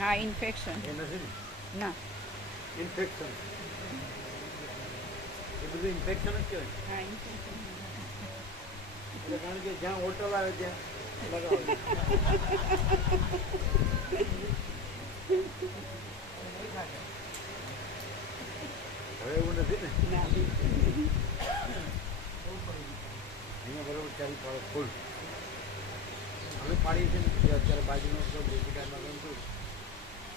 હા ઇન્ફેક્શન એ નથી ને ના ઇન્ફેક્શન એ બધું ઇન્ફેક્શન જ કહેવાય હા ઇન્ફેક્શન એટલે કારણ કે જ્યાં હોટલ આવે ત્યાં લગાવો હવે એવું નથી ને ના અહીંયા બરોબર ચારી પાડો ફૂલ અમે પાડીએ છીએ ને જે અત્યારે બાજુનો તો દેશીકારમાં ગમતું ફૂલ છે આનંદ. એટલે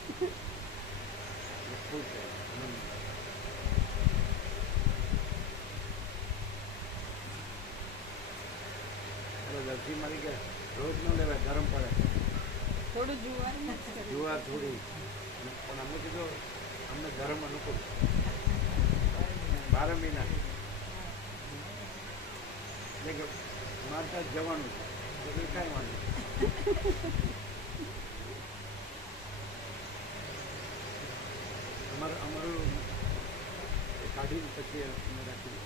લસ્સી મારી કે રોજ ન લેવાય ગરમ પડે થોડું જુવાર જુવાર થોડી. પણ અમે કીધું અમને ગરમ અનુકૂળ. બાર મહિના એટલે કે મારતા જવાનું છે. કાંઈ વાંધો અમારું અમારું એ પછી અમે રાખી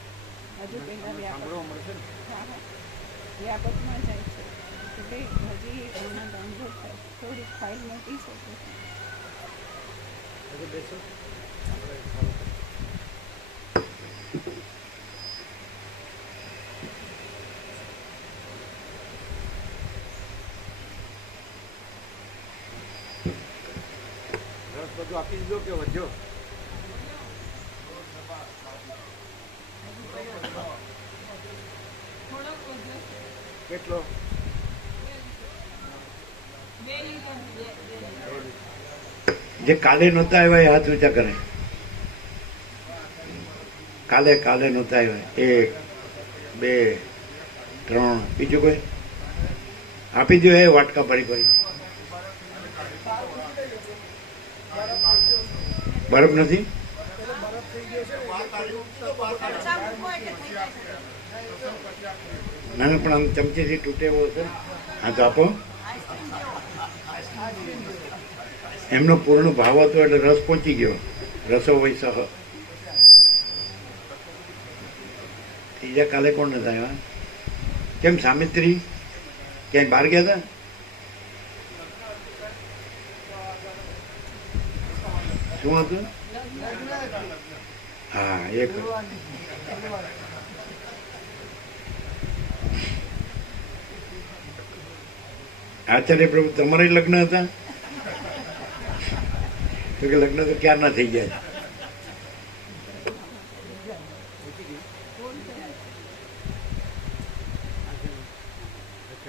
હજુ સાંભળવા મળશે ને. વ્યાપકમાં જાય છે. એટલે હજી એમાં ડાઉનલોડ થાય. થોડી ફાઇલ મોટી છે. તો એટલે બેસો આપણે ચાલુ કરીએ. રસ કેટલો? જે કાલે નહોતા આવ્યા, એ હાથ ઊંચા કરે. કાલે કાલે નહોતા આવ્યા. એક, બે, ત્રણ. બીજું કોઈ? આપી દો એ વાટકા ભરી ભરી. બરફ નથી? ના પણ આમ ચમચીથી તૂટે એવો છે. હા, તો આપો. એમનો પૂર્ણ ભાવ હતો એટલે રસ પહોંચી ગયો. રસો વૈસહ ત્રીજા કાલે કોણ નતા આવ્યા કેમ, સામિત્રી? ક્યાંય બહાર ગયા હતા? શું હતું હા એક આચાર્ય પ્રભુ તમારે લગ્ન હતા? તો કે લગ્ન તો ક્યારના થઈ ગયા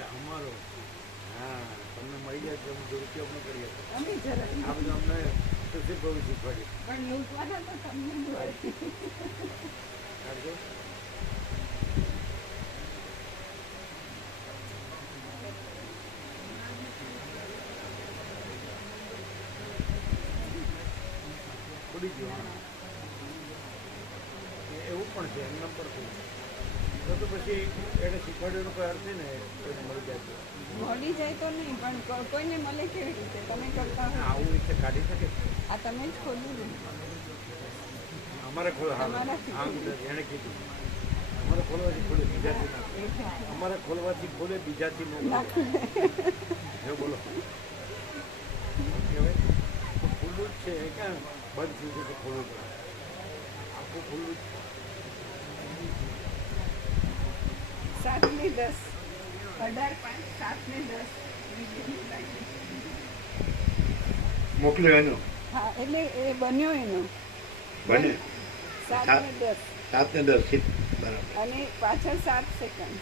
અમારો હા તમને મળી જાય તો અમે દુરુપયોગ ન કરીએ સુશીલ પ્રભુ શીખવાડ્યું પણ લૂંટવાના તો તમને હોય ગયો એવું પણ છે એમના પર તો તો પછી એને શીખવાડ્યોનો કોઈ અર્થ ને કોઈને મળી જાય તો. મળી જાય તો નહીં પણ કોઈને મળે કેવી રીતે? તમે કરતા હો આવું રીતે કાઢી શકે? આ તમે જ ખોલ્યું અમારે ખોલો એને કીધું અમારે ખોલવાથી ખોલે બીજાથી અમારે ખોલવાથી ખોલે બીજાથી જો બોલો. કહેવાય ખુલ્લું જ છે ક્યાં બંધ થયું છે ખોલવું પડે? આખું ખુલ્લું જ છે. સાત ને દસ અઢાર પાંચ સાત ને દસ મોકલ્યો એનો? હા એટલે એ બન્યો એનો. બને સાત સાત. ને દસ સાત ને દસ બરાબર. અને પાછળ સાત સેકન્ડ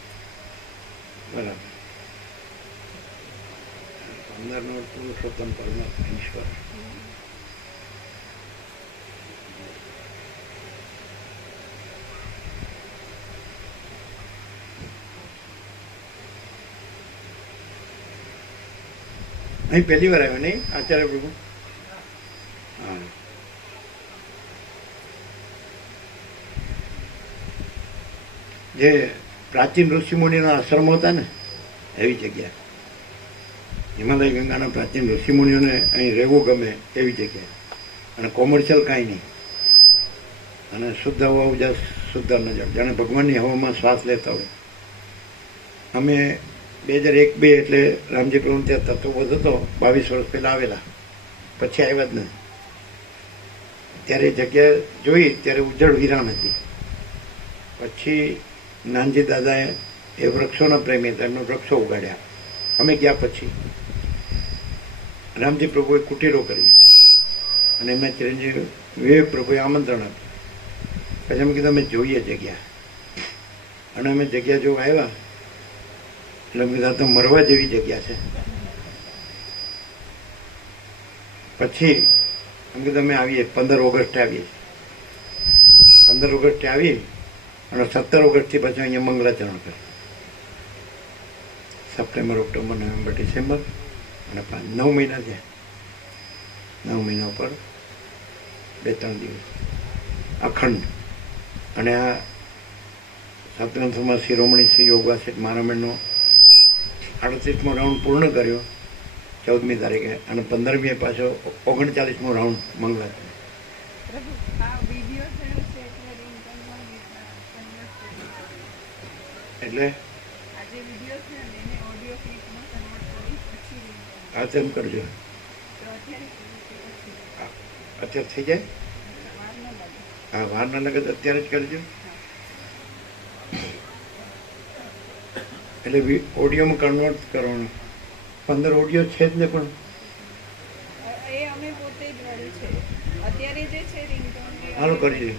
બરાબર. પંદરનો પુરુષોત્તમ પરમાત્મા ઈશ્વર. અહીં પહેલી વાર આવ્યો, નહીં? આચાર્ય પ્રભુ. હા. જે પ્રાચીન ઋષિમુનિના આશ્રમો હતા ને, એવી જગ્યા. હિમાલય ગંગાના પ્રાચીન ઋષિમુનિઓને અહીં રહેવું ગમે એવી જગ્યા. અને કોમર્શિયલ કાંઈ નહીં. અને શુદ્ધ હવા ઉજા શુદ્ધ નજર જાણે ભગવાનની હવામાં શ્વાસ લેતા હોય. અમે બે હજાર એક બે એટલે રામજી પ્રભુ ત્યાં તત્વબોધ હતો, બાવીસ વર્ષ પહેલાં આવેલા. પછી આવ્યા જ નહીં. ત્યારે જગ્યા જોઈ, ત્યારે ઉજ્જળ વિરાણ હતી. પછી નાનજી દાદાએ એ વૃક્ષોના પ્રેમી હતા, એમને વૃક્ષો ઉગાડ્યા. અમે ગયા પછી. રામજી પ્રભુએ કુટીરો કરી. અને મેં ચિરંજીવ વિવેક પ્રભુએ આમંત્રણ આપ્યું. પછી અમે કીધું, અમે જોઈએ જગ્યા. અને અમે જગ્યા જોવા આવ્યા. એટલે અમે તો મરવા જેવી જગ્યા છે. પછી અમે તમે આવીએ, પંદર ઓગસ્ટે આવીએ. પંદર ઓગસ્ટે આવી અને સત્તર ઓગસ્ટથી પછી અહીંયા મંગળાચરણ કરે સપ્ટેમ્બર, ઓક્ટોબર, નવેમ્બર, ડિસેમ્બર અને પાંચ, નવ મહિના છે નવ મહિના ઉપર બે ત્રણ દિવસ. અખંડ. અને આ સપ્તગ્રંથોમાં શિરોમણી શ્રી યોગાસેટ મહારામણનો આડત્રીસમો રાઉન્ડ પૂર્ણ કર્યો, ચૌદમી તારીખે, અને પંદરમીએ પાછો ઓગણચાલીસમો રાઉન્ડ છે એટલે? હા, તેમ કરજો. અત્યારે થઈ જાય? હા, વાર ના લાગે. અત્યારે જ કરજો. એટલે ઓડિયોમાં કન્વર્ટ કરવાનું. પંદર ઓડિયો છે જ ને પણ. એ અમે પોતે જ વાળ્યું છે. અત્યારે જે છે રિંગટોન હાલો કરી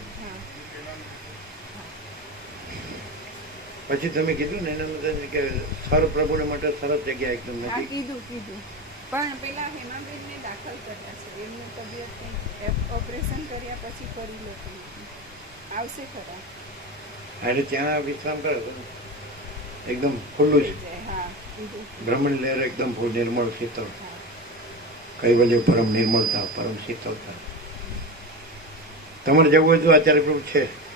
પછી તમે કીધું ને એના માટે કે સર પ્રભુને માટે સરસ જગ્યા એકદમ નથી કીધું કીધું. પણ પેલા હેમાબેનને દાખલ કર્યા છે. એમની તબિયત કંઈક ઓપરેશન કર્યા પછી કરી લો આવશે ખરા. એટલે ત્યાં વિશ્રામ કરે. એકદમ ખુલ્લું છે બ્રહ્મણ લહેર એકદમ ફૂલ નિર્મળ શીતળ. કૈવલ્ય પરમ નિર્મળતા પરમ શીતળતા. તમારે જવું હોય તો અત્યારે પ્રભુ છે.